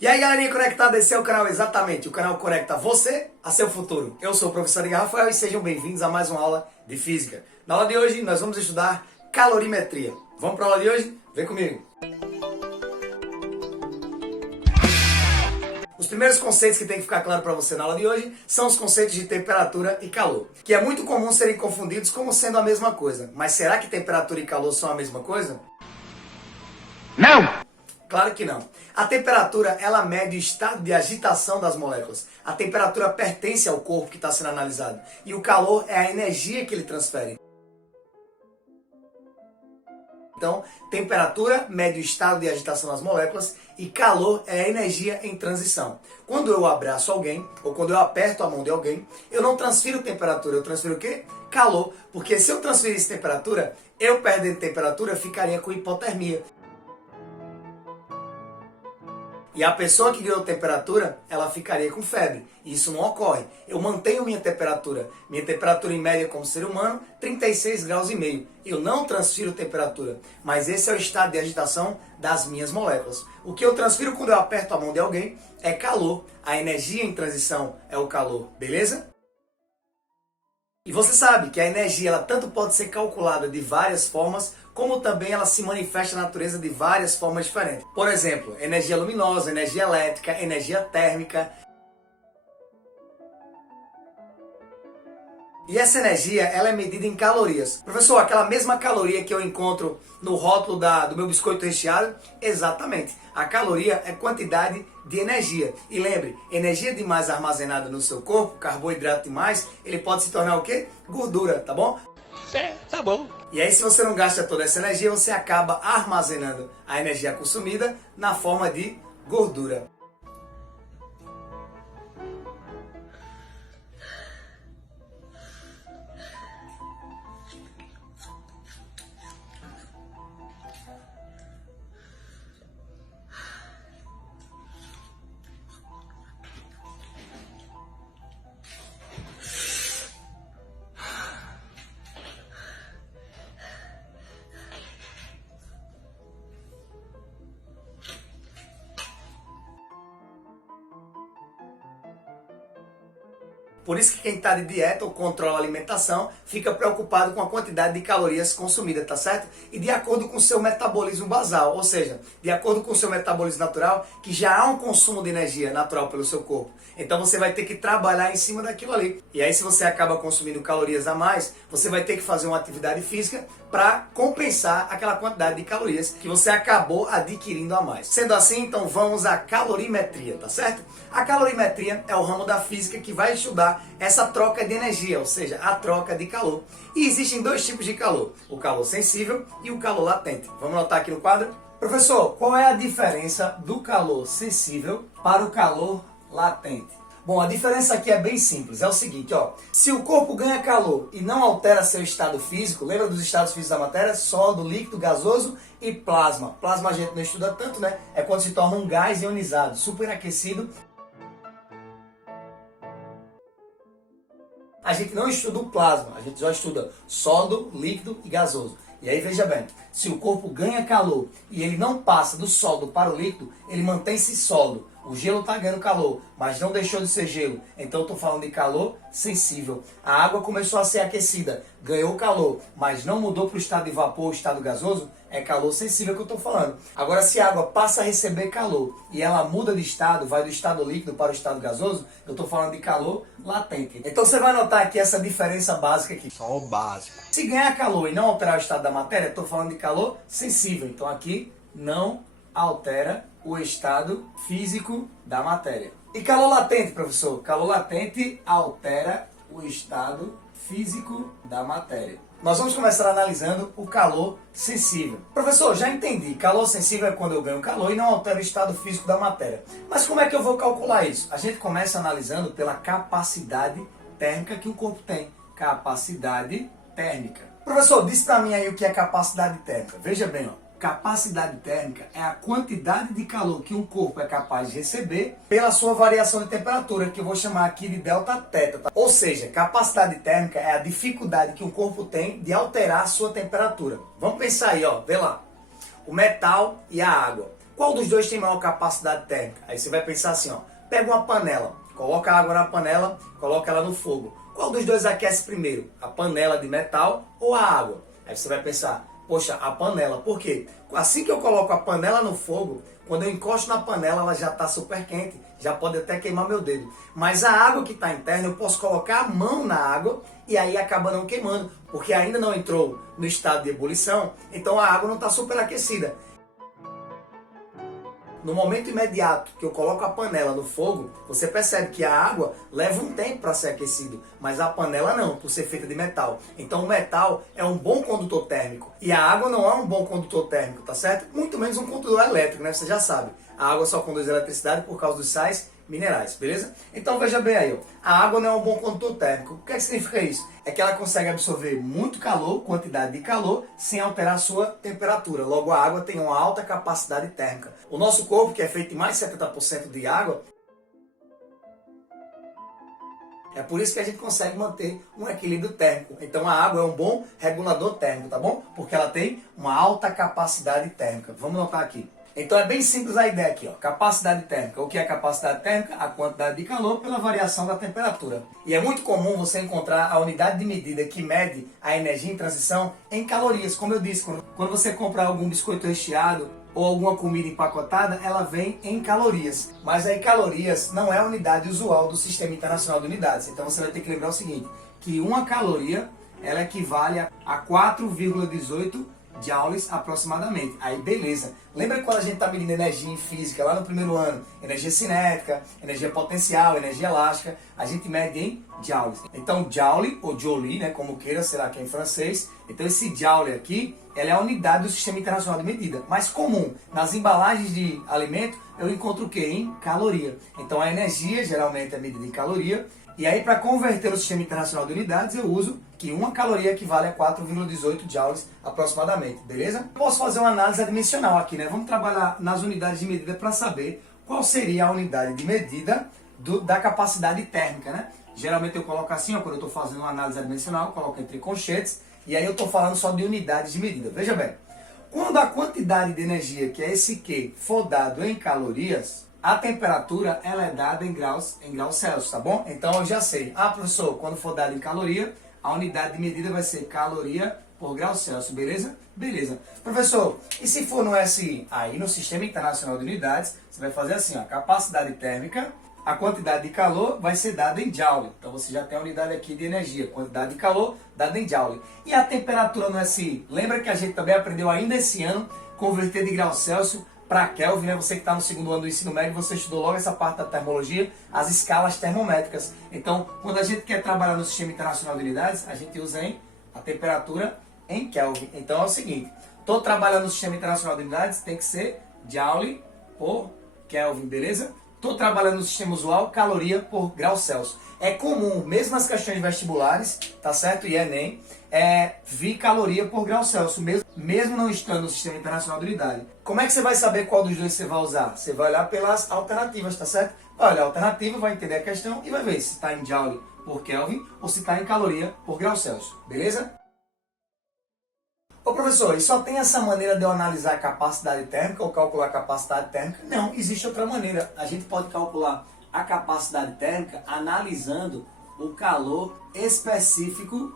E aí, galerinha conectada, esse é o canal Exatamente, o canal conecta você a seu futuro. Eu sou o professor Edgar Rafael e sejam bem-vindos a mais uma aula de Física. Na aula de hoje, nós vamos estudar calorimetria. Vamos para a aula de hoje? Vem comigo! Os primeiros conceitos que tem que ficar claro para você na aula de hoje são os conceitos de temperatura e calor, que é muito comum serem confundidos como sendo a mesma coisa. Mas será que temperatura e calor são a mesma coisa? Não! Claro que não. A temperatura, ela mede o estado de agitação das moléculas. A temperatura pertence ao corpo que está sendo analisado. E o calor é a energia que ele transfere. Então, temperatura mede o estado de agitação das moléculas e calor é a energia em transição. Quando eu abraço alguém, ou quando eu aperto a mão de alguém, eu não transfiro temperatura, eu transfiro o quê? Calor. Porque se eu transferisse temperatura, eu perdendo temperatura ficaria com hipotermia. E a pessoa que ganhou temperatura, ela ficaria com febre. Isso não ocorre. Eu mantenho minha temperatura em média como ser humano, 36 graus e meio. Eu não transfiro temperatura, mas esse é o estado de agitação das minhas moléculas. O que eu transfiro quando eu aperto a mão de alguém é calor. A energia em transição é o calor, beleza? E você sabe que a energia ela tanto pode ser calculada de várias formas, como também ela se manifesta na natureza de várias formas diferentes. Por exemplo, energia luminosa, energia elétrica, energia térmica. E essa energia ela é medida em calorias. Professor, aquela mesma caloria que eu encontro no rótulo do meu biscoito recheado? Exatamente. A caloria é quantidade de energia. E lembre, energia demais armazenada no seu corpo, carboidrato demais, ele pode se tornar o quê? Gordura, tá bom? É, tá bom. E aí se você não gasta toda essa energia, você acaba armazenando a energia consumida na forma de gordura. Por isso que quem está de dieta ou controla a alimentação fica preocupado com a quantidade de calorias consumidas, tá certo? E de acordo com o seu metabolismo basal, ou seja, de acordo com o seu metabolismo natural, que já há um consumo de energia natural pelo seu corpo. Então você vai ter que trabalhar em cima daquilo ali. E aí se você acaba consumindo calorias a mais, você vai ter que fazer uma atividade física para compensar aquela quantidade de calorias que você acabou adquirindo a mais. Sendo assim, então vamos à calorimetria, tá certo? A calorimetria é o ramo da física que vai estudar essa troca de energia, ou seja, a troca de calor. E existem dois tipos de calor, o calor sensível e o calor latente. Vamos notar aqui no quadro? Professor, qual é a diferença do calor sensível para o calor latente? Bom, a diferença aqui é bem simples, é o seguinte, ó. Se o corpo ganha calor e não altera seu estado físico, lembra dos estados físicos da matéria? Sólido, líquido, gasoso e plasma. Plasma a gente não estuda tanto, né? É quando se torna um gás ionizado, superaquecido. A gente não estuda o plasma, a gente só estuda sólido, líquido e gasoso. E aí veja bem, se o corpo ganha calor e ele não passa do sólido para o líquido, ele mantém-se sólido. O gelo está ganhando calor, mas não deixou de ser gelo. Então eu estou falando de calor sensível. A água começou a ser aquecida, ganhou calor, mas não mudou para o estado de vapor ou estado gasoso, é calor sensível que eu estou falando. Agora, se a água passa a receber calor e ela muda de estado, vai do estado líquido para o estado gasoso, eu estou falando de calor latente. Então você vai notar aqui essa diferença básica aqui. Só o básico. Se ganhar calor e não alterar o estado da matéria, estou falando de calor sensível. Então aqui não altera o estado físico da matéria. E calor latente, professor? Calor latente altera o estado físico da matéria. Nós vamos começar analisando o calor sensível. Professor, já entendi. Calor sensível é quando eu ganho calor e não altera o estado físico da matéria. Mas como é que eu vou calcular isso? A gente começa analisando pela capacidade térmica que o corpo tem. Capacidade térmica. Professor, diz para mim aí o que é capacidade térmica. Veja bem, ó. Capacidade térmica é a quantidade de calor que um corpo é capaz de receber pela sua variação de temperatura, que eu vou chamar aqui de delta θ. Tá? Ou seja, capacidade térmica é a dificuldade que um corpo tem de alterar a sua temperatura. Vamos pensar aí, ó, vê lá. O metal e a água. Qual dos dois tem maior capacidade térmica? Aí você vai pensar assim, ó, pega uma panela, coloca a água na panela, coloca ela no fogo. Qual dos dois aquece primeiro? A panela de metal ou a água? Aí você vai pensar, poxa, a panela. Por quê? Assim que eu coloco a panela no fogo, quando eu encosto na panela, ela já está super quente, já pode até queimar meu dedo. Mas a água que está interna, eu posso colocar a mão na água e aí acaba não queimando, porque ainda não entrou no estado de ebulição, então a água não está superaquecida. No momento imediato que eu coloco a panela no fogo, você percebe que a água leva um tempo para ser aquecido, mas a panela não, por ser feita de metal. Então o metal é um bom condutor térmico e a água não é um bom condutor térmico, tá certo? Muito menos um condutor elétrico, né? Você já sabe. A água só conduz eletricidade por causa dos sais minerais, beleza? Então veja bem aí, ó. A água não é um bom condutor térmico. O que é que significa isso? É que ela consegue absorver muito calor, quantidade de calor, sem alterar a sua temperatura. Logo, a água tem uma alta capacidade térmica. O nosso corpo, que é feito de mais de 70% de água, é por isso que a gente consegue manter um equilíbrio térmico. Então a água é um bom regulador térmico, tá bom? Porque ela tem uma alta capacidade térmica. Vamos notar aqui. Então é bem simples a ideia aqui, ó. Capacidade térmica. O que é capacidade térmica? A quantidade de calor pela variação da temperatura. E é muito comum você encontrar a unidade de medida que mede a energia em transição em calorias. Como eu disse, quando você comprar algum biscoito recheado ou alguma comida empacotada, ela vem em calorias. Mas aí calorias não é a unidade usual do Sistema Internacional de Unidades. Então você vai ter que lembrar o seguinte, que uma caloria ela equivale a 4,18 joules aproximadamente. Aí beleza. Lembra quando a gente está medindo energia em física lá no primeiro ano? Energia cinética, energia potencial, energia elástica. A gente mede em joules. Então joule ou joule, né, como queira, será que é em francês. Então esse joule aqui, ela é a unidade do Sistema Internacional de Medida. Mais comum, nas embalagens de alimento, eu encontro o quê? Em caloria. Então a energia geralmente é medida em caloria. E aí, para converter no Sistema Internacional de Unidades, eu uso que uma caloria equivale a 4,18 joules aproximadamente, beleza? Posso fazer uma análise adimensional aqui, né? Vamos trabalhar nas unidades de medida para saber qual seria a unidade de medida da capacidade térmica, né? Geralmente eu coloco assim, ó, quando eu estou fazendo uma análise adimensional, eu coloco entre colchetes, e aí eu estou falando só de unidades de medida. Veja bem, quando a quantidade de energia, que é esse Q, for dado em calorias, a temperatura ela é dada em graus Celsius, tá bom? Então eu já sei. Ah, professor, quando for dado em caloria, a unidade de medida vai ser caloria por grau Celsius, beleza? Beleza. Professor, e se for no SI? Aí no Sistema Internacional de Unidades, você vai fazer assim, ó, capacidade térmica, a quantidade de calor vai ser dada em joule. Então você já tem a unidade aqui de energia, quantidade de calor dada em joule. E a temperatura no SI? Lembra que a gente também aprendeu ainda esse ano converter de grau Celsius para Kelvin, né? Você que está no segundo ano do ensino médio, você estudou logo essa parte da termologia, as escalas termométricas. Então, quando a gente quer trabalhar no Sistema Internacional de Unidades, a gente usa a temperatura em Kelvin. Então é o seguinte, estou trabalhando no Sistema Internacional de Unidades, tem que ser Joule por Kelvin, beleza? Estou trabalhando no sistema usual, caloria por grau Celsius. É comum, mesmo nas questões vestibulares, tá certo? E Enem, vir caloria por grau Celsius, mesmo não estando no Sistema Internacional de Unidade. Como é que você vai saber qual dos dois você vai usar? Você vai olhar pelas alternativas, tá certo? Vai olhar a alternativa, vai entender a questão e vai ver se está em Joule por Kelvin ou se está em caloria por grau Celsius, beleza? Ô professor, e só tem essa maneira de eu analisar a capacidade térmica ou calcular a capacidade térmica? Não, existe outra maneira. A gente pode calcular a capacidade térmica analisando o calor específico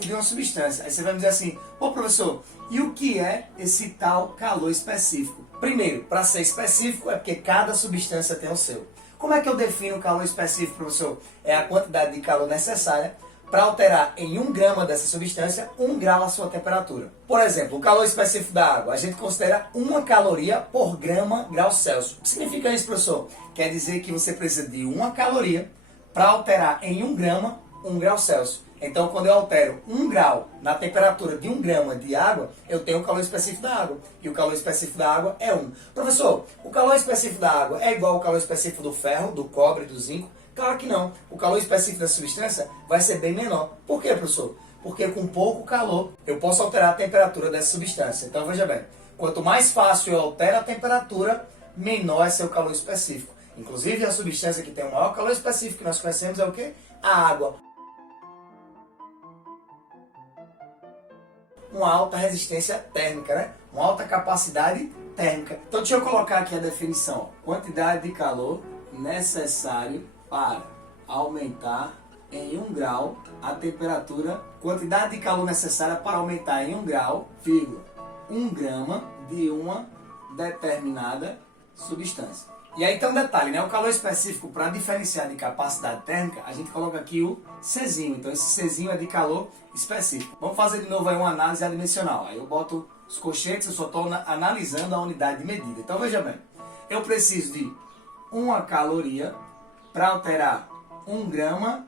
de uma substância. Aí você vai me dizer assim, pô professor, e o que é esse tal calor específico? Primeiro, para ser específico é porque cada substância tem o seu. Como é que eu defino o calor específico, professor? É a quantidade de calor necessária para alterar em 1 grama dessa substância, 1 grau a sua temperatura. Por exemplo, o calor específico da água, a gente considera 1 caloria por grau Celsius. O que significa isso, professor? Quer dizer que você precisa de 1 caloria para alterar em 1 grama, 1 grau Celsius. Então, quando eu altero 1 grau na temperatura de 1 grama de água, eu tenho o calor específico da água. E o calor específico da água é 1. Professor, o calor específico da água é igual ao calor específico do ferro, do cobre, do zinco? Claro que não. O calor específico da substância vai ser bem menor. Por quê, professor? Porque com pouco calor eu posso alterar a temperatura dessa substância. Então veja bem, quanto mais fácil eu altero a temperatura, menor é seu calor específico. Inclusive a substância que tem o maior calor específico que nós conhecemos é o quê? A água. Uma alta resistência térmica, né? Uma alta capacidade térmica. Então deixa eu colocar aqui a definição. Quantidade de calor necessário para aumentar em 1 grau a temperatura. Quantidade de calor necessária para aumentar em 1 grau, 1 grama de uma determinada substância. E aí tem um detalhe, né? O calor específico, para diferenciar de capacidade térmica, a gente coloca aqui o Czinho. Então esse Czinho é de calor específico. Vamos fazer de novo aí uma análise adimensional. Aí eu boto os colchetes, eu só estou analisando a unidade de medida. Então veja bem, eu preciso de 1 caloria para alterar 1 grama,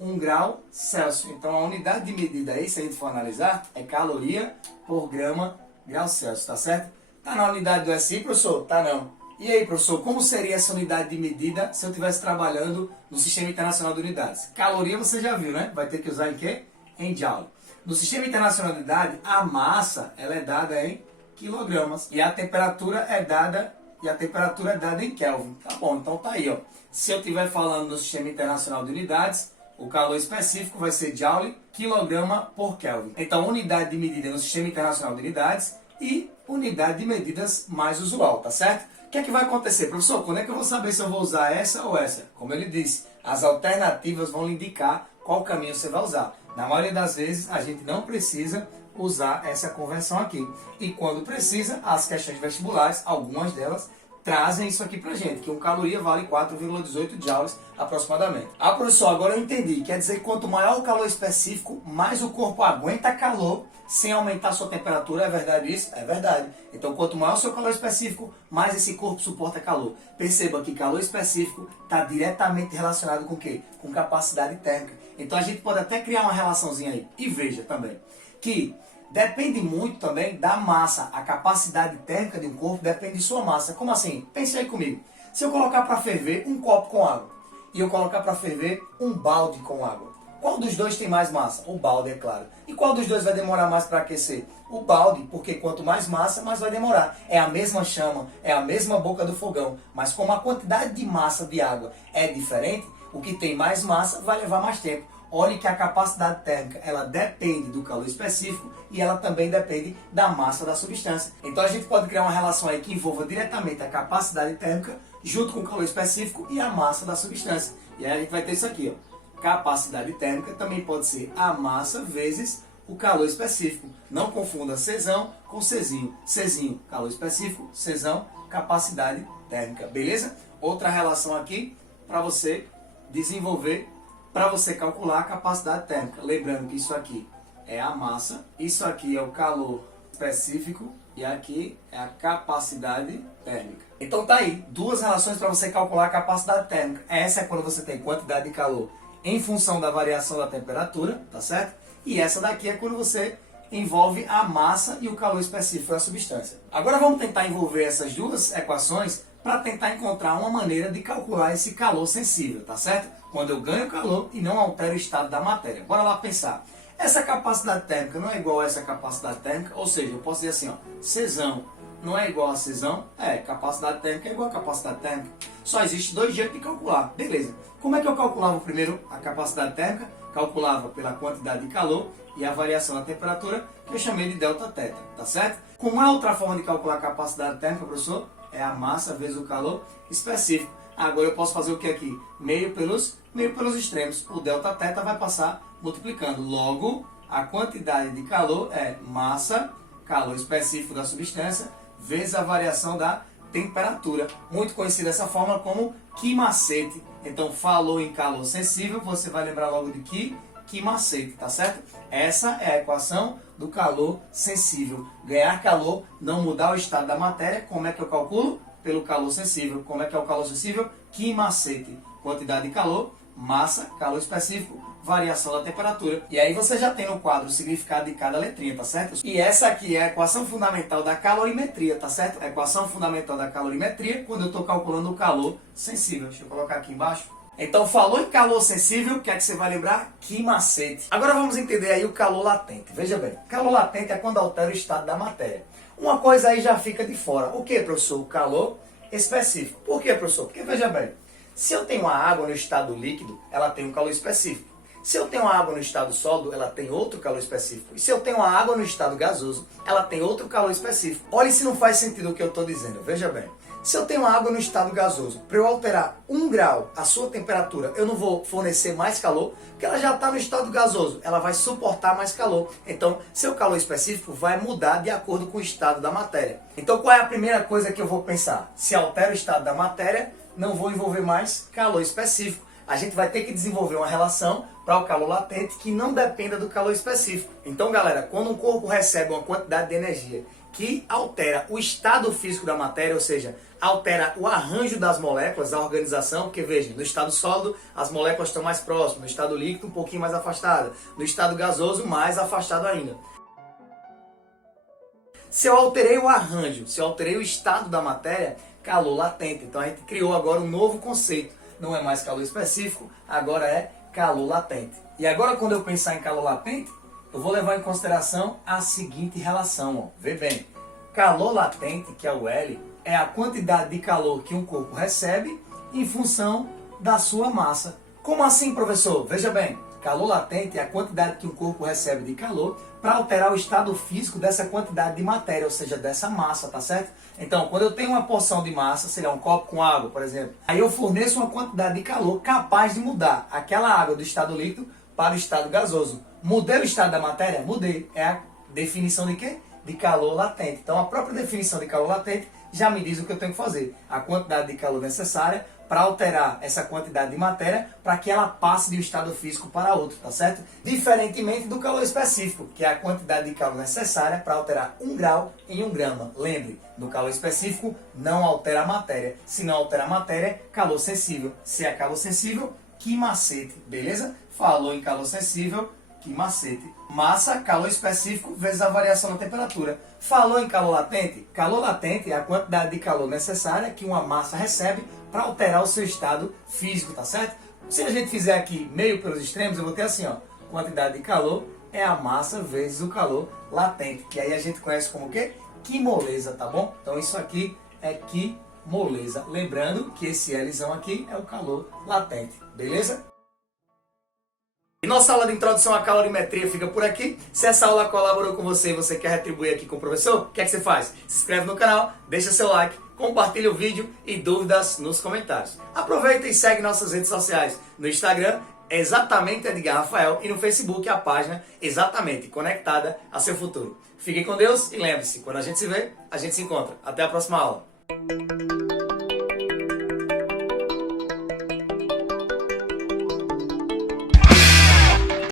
1 grau Celsius. Então a unidade de medida aí, se a gente for analisar, é caloria por grama grau Celsius, tá certo? Tá na unidade do SI, professor? Tá não. E aí, professor, como seria essa unidade de medida se eu estivesse trabalhando no Sistema Internacional de Unidades? Caloria você já viu, né? Vai ter que usar em quê? Em joule. No Sistema Internacional de Unidades, a massa ela é dada em quilogramas e a temperatura é dada em Kelvin. Tá bom, então tá aí, ó. Se eu estiver falando no Sistema Internacional de Unidades, o calor específico vai ser joule, quilograma por Kelvin. Então, unidade de medida no Sistema Internacional de Unidades e unidade de medidas mais usual, tá certo? O que é que vai acontecer? Professor, quando é que eu vou saber se eu vou usar essa ou essa? Como ele disse, as alternativas vão lhe indicar qual caminho você vai usar. Na maioria das vezes, a gente não precisa usar essa conversão aqui. E quando precisa, as questões vestibulares, algumas delas, trazem isso aqui pra gente, que 1 caloria vale 4,18 joules aproximadamente. Ah, professor, agora eu entendi. Quer dizer que quanto maior o calor específico, mais o corpo aguenta calor sem aumentar a sua temperatura. É verdade isso? É verdade. Então, quanto maior o seu calor específico, mais esse corpo suporta calor. Perceba que calor específico está diretamente relacionado com o quê? Com capacidade térmica. Então, a gente pode até criar uma relaçãozinha aí. E veja também que depende muito também da massa. A capacidade térmica de um corpo depende de sua massa. Como assim? Pense aí comigo. Se eu colocar para ferver um copo com água e eu colocar para ferver um balde com água, qual dos dois tem mais massa? O balde, é claro. E qual dos dois vai demorar mais para aquecer? O balde, porque quanto mais massa, mais vai demorar. É a mesma chama, é a mesma boca do fogão, mas como a quantidade de massa de água é diferente, o que tem mais massa vai levar mais tempo. Olhe que a capacidade térmica, ela depende do calor específico e ela também depende da massa da substância. Então a gente pode criar uma relação aí que envolva diretamente a capacidade térmica junto com o calor específico e a massa da substância. E aí a gente vai ter isso aqui, ó. Capacidade térmica também pode ser a massa vezes o calor específico. Não confunda Czão com Czinho. Czinho, calor específico. Czão, capacidade térmica. Beleza? Outra relação aqui para você desenvolver, para você calcular a capacidade térmica. Lembrando que isso aqui é a massa, isso aqui é o calor específico e aqui é a capacidade térmica. Então tá aí, duas relações para você calcular a capacidade térmica. Essa é quando você tem quantidade de calor em função da variação da temperatura, tá certo? E essa daqui é quando você envolve a massa e o calor específico da substância. Agora vamos tentar envolver essas duas equações para tentar encontrar uma maneira de calcular esse calor sensível, tá certo? Quando eu ganho calor e não altero o estado da matéria. Bora lá pensar. Essa capacidade térmica não é igual a essa capacidade térmica, ou seja, eu posso dizer assim, ó, Czão não é igual a Czão, capacidade térmica é igual a capacidade térmica. Só existe dois jeitos de calcular, beleza. Como é que eu calculava primeiro a capacidade térmica? Calculava pela quantidade de calor e a variação da temperatura, que eu chamei de delta-teta, tá certo? Como é outra forma de calcular a capacidade térmica, professor? É a massa vezes o calor específico. Agora eu posso fazer o que aqui? Meio pelos extremos. O delta-teta vai passar multiplicando. Logo, a quantidade de calor é massa, calor específico da substância, vezes a variação da temperatura. Muito conhecida essa fórmula como Q-macete. Então, falou em calor sensível, você vai lembrar logo de Q-macete, tá certo? Essa é a equação do calor sensível. Ganhar calor, não mudar o estado da matéria. Como é que eu calculo? Pelo calor sensível. Como é que é o calor sensível? Q-macete. Quantidade de calor, massa, calor específico, variação da temperatura. E aí você já tem no quadro o significado de cada letrinha, tá certo? E essa aqui é a equação fundamental da calorimetria, tá certo? A equação fundamental da calorimetria quando eu estou calculando o calor sensível. Deixa eu colocar aqui embaixo. Então, falou em calor sensível, o que é que você vai lembrar? Q-macete. Agora vamos entender aí o calor latente. Veja bem, calor latente é quando altera o estado da matéria. Uma coisa aí já fica de fora. O que, professor? O calor específico. Por que, professor? Porque, veja bem, se eu tenho uma água no estado líquido, ela tem um calor específico. Se eu tenho água no estado sólido, ela tem outro calor específico. E se eu tenho a água no estado gasoso, ela tem outro calor específico. Olha se não faz sentido o que eu estou dizendo. Veja bem. Se eu tenho água no estado gasoso, para eu alterar 1 grau a sua temperatura, eu não vou fornecer mais calor, porque ela já está no estado gasoso, ela vai suportar mais calor. Então, seu calor específico vai mudar de acordo com o estado da matéria. Então, qual é a primeira coisa que eu vou pensar? Se altera o estado da matéria, não vou envolver mais calor específico. A gente vai ter que desenvolver uma relação para o calor latente que não dependa do calor específico. Então, galera, quando um corpo recebe uma quantidade de energia que altera o estado físico da matéria, ou seja, altera o arranjo das moléculas, a organização, porque veja, no estado sólido as moléculas estão mais próximas, no estado líquido um pouquinho mais afastada, no estado gasoso mais afastado ainda. Se eu alterei o arranjo, se eu alterei o estado da matéria, calor latente. Então a gente criou agora um novo conceito, não é mais calor específico, agora é calor latente. E agora quando eu pensar em calor latente, eu vou levar em consideração a seguinte relação, ó. Vê bem, calor latente, que é o L, é a quantidade de calor que um corpo recebe em função da sua massa. Como assim, professor? Veja bem, calor latente é a quantidade que um corpo recebe de calor para alterar o estado físico dessa quantidade de matéria, ou seja, dessa massa, tá certo? Então, quando eu tenho uma porção de massa, seria um copo com água, por exemplo, aí eu forneço uma quantidade de calor capaz de mudar aquela água do estado líquido para o estado gasoso. Mudei o estado da matéria? Mudei. É a definição de quê? De calor latente. Então, a própria definição de calor latente já me diz o que eu tenho que fazer. A quantidade de calor necessária para alterar essa quantidade de matéria para que ela passe de um estado físico para outro, tá certo? Diferentemente do calor específico, que é a quantidade de calor necessária para alterar 1 grau em 1 grama. Lembre, no calor específico não altera a matéria. Se não altera a matéria, calor sensível. Se é calor sensível, que macete, beleza? Falou em calor sensível, que macete. Massa, calor específico, vezes a variação na temperatura. Falou em calor latente? Calor latente é a quantidade de calor necessária que uma massa recebe para alterar o seu estado físico, tá certo? Se a gente fizer aqui meio pelos extremos, eu vou ter assim, ó, quantidade de calor é a massa vezes o calor latente, que aí a gente conhece como o quê? Que moleza, tá bom? Então isso aqui é que moleza. Lembrando que esse Lzão aqui é o calor latente, beleza? E nossa aula de introdução à calorimetria fica por aqui. Se essa aula colaborou com você e você quer retribuir aqui com o professor, o que é que você faz? Se inscreve no canal, deixa seu like, compartilha o vídeo e dúvidas nos comentários. Aproveita e segue nossas redes sociais. No Instagram, exatamente Edgar Rafael, e no Facebook a página exatamente conectada a seu futuro. Fique com Deus e lembre-se, quando a gente se vê, a gente se encontra. Até a próxima aula.